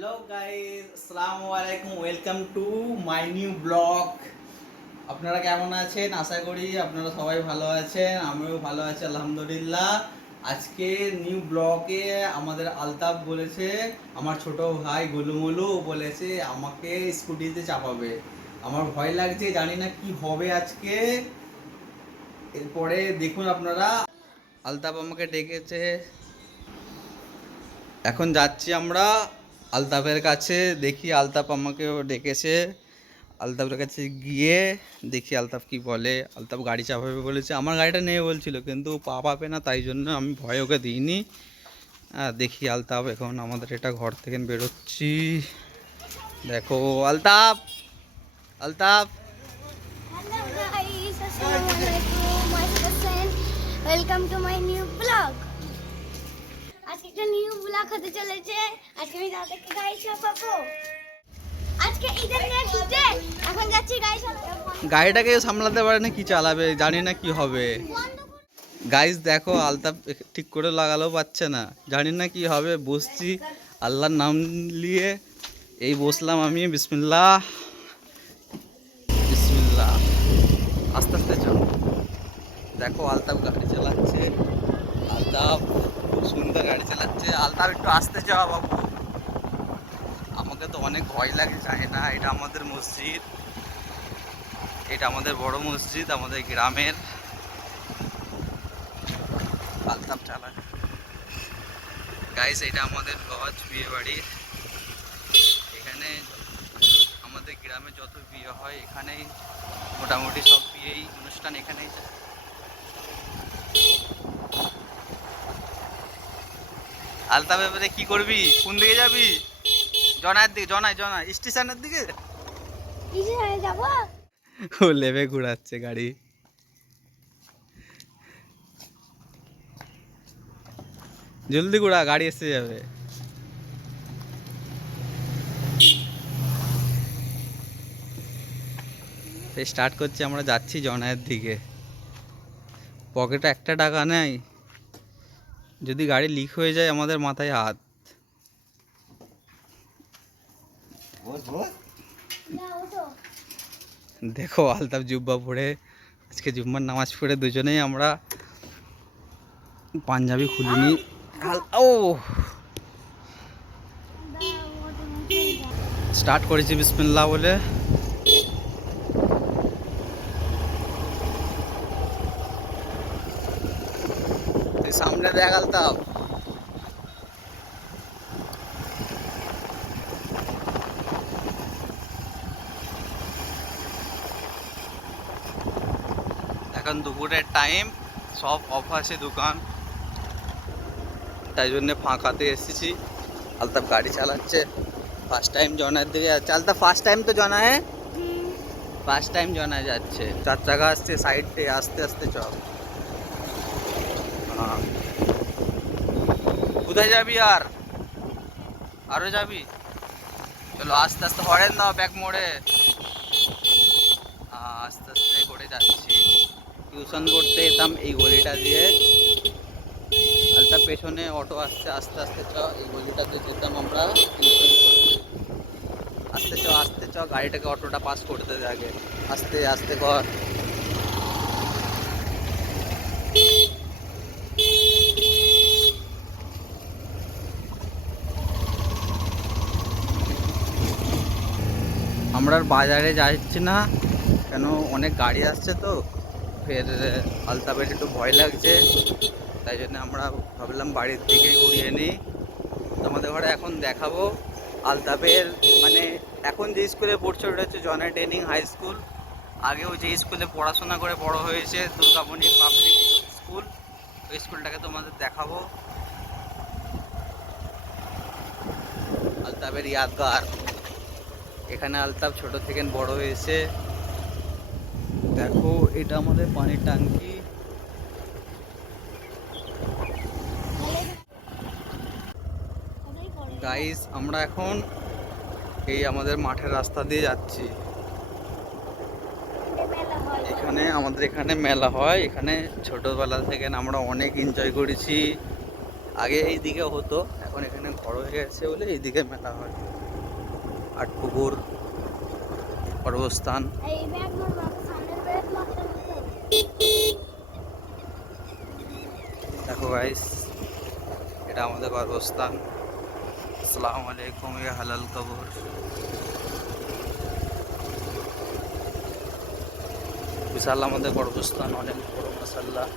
Hello guys, আসসালামু আলাইকুম। Welcome to my new blog. আপনারা কেমন আছেন? আশা করি আপনারা সবাই ভালো আছেন, আমিও ভালো আছি আলহামদুলিল্লাহ। আজকে নিউ ব্লগে আমাদের আলতাফ বলেছে, আমার ছোট ভাই গোলুমলু বলেছে আমাকে স্কুটিতে চাপাবে। আমার ভয় লাগছে, জানি না কি হবে আজকে। এরপরে দেখুন আপনারা, আলতাফ আমাকে ডেকেছে, এখন যাচ্ছি আমরা আলতাফের কাছে। দেখি আলতাফ আমাকেও ডেকেছে, আলতাফের কাছে গিয়ে দেখি আলতাফ কি বলে। আলতাফ গাড়ি চাপাবে বলেছে, আমার গাড়িটা নেই বলছিল, কিন্তু পা পাবে না, তাই জন্য আমি ভয় ওকে দিইনি। দেখি আলতাফ, এখন আমাদের এটা ঘর থেকে বেরোচ্ছি। দেখো Altaf, Altaf. Hello guys, Assalamualaikum. Welcome to my new blog. আজকে একটা নিউ ব্লগ হতে চলেছে। আজকে আমি দাদাকে গাড়ি চাপাবো। আজকে ঈদের নেক্সট ডে। এখন যাচ্ছি গাড়ি চালাতে। গাড়িটাকে সামলাতে পারে না, কি চালাবে জানি না কি হবে। গাইস দেখো, আলতাফ ঠিক করে লাগালেও পাচ্ছে না, জানি না কি হবে। বসছি আল্লাহর নাম নিয়ে, এই বসলাম আমি। বিসমিল্লাহ বিসমিল্লাহ, আস্তে আস্তে চল। দেখো আলতাফ গাড়ি চালাচ্ছে, আলতাফ খুব সুন্দর গাড়ি চালাচ্ছে। আলতাফ একটু আস্তে যাওয়া বাবু, আমাকে তো অনেক ভয় লাগে, জানি না। এটা আমাদের মসজিদ, এটা আমাদের বড় মসজিদ আমাদের গ্রামের। আলতাফ চালা। গাইস এটা আমাদের লজ, বিয়ে বাড়ি। এখানে আমাদের গ্রামে যত বিয়ে হয়, এখানেই মোটামুটি সব বিয়েই অনুষ্ঠান এখানেই যায়। আলতাফ এবারে কি করবি? কোন দিকে যাবি? জনায়ের দিকে, জনায় স্টেশনের দিকে। কিসে যাব? ও লেবে ঘুরাচ্ছে গাড়ি। জলদি ঘুরা, গাড়ি এসে যাবে। স্টার্ট করছি, আমরা যাচ্ছি জনায়ের দিকে। পকেটে একটা টাকা নেই, যদি গাড়ি লিক হয়ে যায় আমাদের মাথায় হাত। দেখো আলতাফ জুব্বা পরে, আজকে জুম্মার নামাজ পড়ে দুজনেই আমরা পাঞ্জাবি খুলিনি। ও স্টার্ট করেছি বিসমিল্লাহ বলে। তুই সামনে দেখ আলতাফ। এখন দুপুরের টাইম, সব অফ আছে দোকান, তাই জন্যে ফাঁকাতে এসেছি। আলতাফ গাড়ি চালাচ্ছে, ফার্স্ট টাইম জনার দিকে যাচ্ছে। আলতাফ ফার্স্ট টাইম তো জনা হ্যাঁ, ফার্স্ট টাইম জনা যাচ্ছে। চার চাকা আসছে সাইড থেকে, আস্তে আস্তে চল। হ্যাঁ, কোথায় যাবি? আর আরো যাবি? চলো আস্তে আস্তে, হরেন দাও ব্যাক মোড়ে। আস্তে আস্তে করে যাচ্ছি। টিউশন করতে যেতাম এই গলিটা দিয়ে। আলতাফ পেছনে অটো আসছে, আস্তে আস্তে চ। এই গলিটাতে যেতাম আমরা টিউশন করতে। আস্তে চ, আস্তে চ, গাড়িটাকে অটোটা পাস করতে দে আগে। আস্তে আস্তে কর। আমরা আর বাজারে যাচ্ছি না, কেন অনেক গাড়ি আসছে তো। ফের আলতাফের একটু ভয় লাগছে, তাই জন্য আমরা ভাবলাম বাড়ির দিকেই ঘুরিয়ে নিই। তোমাদের ঘরে এখন দেখাবো আলতাফের, মানে এখন যে স্কুলে পড়ছে ওটা হচ্ছে জনায় ট্রেনিং হাই স্কুল। আগেও যে স্কুলে পড়াশোনা করে বড় হয়েছে, দুর্গামণি পাবলিক স্কুল, ওই স্কুলটাকে তোমাদের দেখাবো। আলতাফের ইয়াদগার, এখানে আলতাফ ছোট থেকে বড় হয়েছে। দেখো এটা আমাদের পানির ট্যাঙ্কি। গাইস আমরা এখন এই আমাদের মাঠের রাস্তা দিয়ে যাচ্ছি। এখানে আমাদের এখানে মেলা হয়, এখানে ছোটবেলা থেকে আমরা অনেক এনজয় করেছি। আগে এই দিকে হতো, এখন এখন এখানে ঘর হয়ে গেছে বলে এইদিকে মেলা হয়। আটপুকুর পর্বস্থান। এই ব্যাগ মোর বাবা সামনের ব্যাগ লকটা দেখো গাইস, এটা আমাদের গর্ভস্থান। আসসালামু আলাইকুম, ইয়া হালাল কবর। বিশাল আমাদের গর্ভস্থান, অনেক বড় মাশাআল্লাহ।